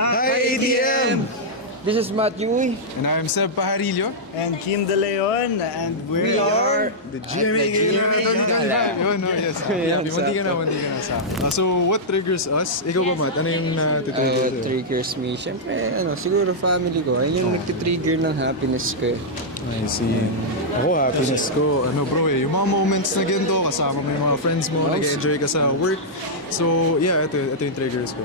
Hi, ATM! This is Matthew. And I'm Seb Pajarillo. And Kim De Leon, and we are The GMA Gamer 2025. Yun, no? Yes. Munti ka na sa akin. So, what triggers us? Ikaw ba, Matt? Ano yung trigger? Triggers me. Siyempre, siguro family ko. Ayun yung nagtitrigger ng happiness ko. I see. Ako, happiness ko. Bro, yung mga moments na ganito, kasama mo yung mga friends mo, nag-enjoy ka sa work. So, yeah, ito yung triggers ko.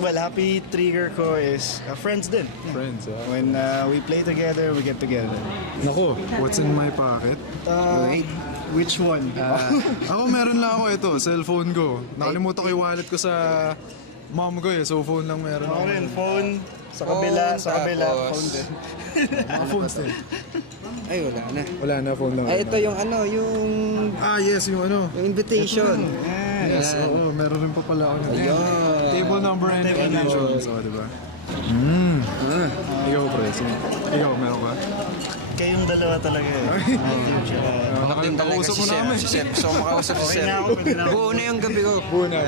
well, happy trigger ko is friends din. Friends, When we play together, we get together. Nako, what's in my pocket? Which one? Ako, meron lang ako ito, cellphone ko. Nakalimutan ko yung wallet ko sa mom ko so phone lang meron Ako ako. rin, phone. Sa kabila, tapos- phone din. Mga phones din. Ay, wala na. Wala na, phone lang. Ay, ito yung yung Yes, yung invitation. Yes, Ayan. oo, meron rin pa pala ako na. Ayun. Table number and invitations, diba? Ikaw, pre. Ikaw, meron ka? Kayong dalawa talaga eh. Nakausap mo namin. Si Seb. So, makausap si Okay Seb. na ako, pwede na ako. Buo na yung gabi ko. Buo na.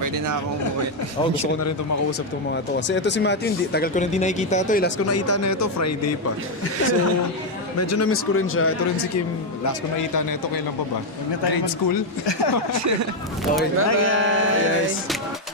Pwede na akong umuwi. Ako, gusto ko na rin itong makausap itong mga to. Kasi ito si Matthew, tagal ko na hindi nakikita ito. Last ko nakita na ito, Friday pa. So, medyo na-miss ko rin siya. Ito rin si Kim, last ko nakita na ito, kailan pa ba? na tayo Grade school? Okay. Bye, guys! Guys.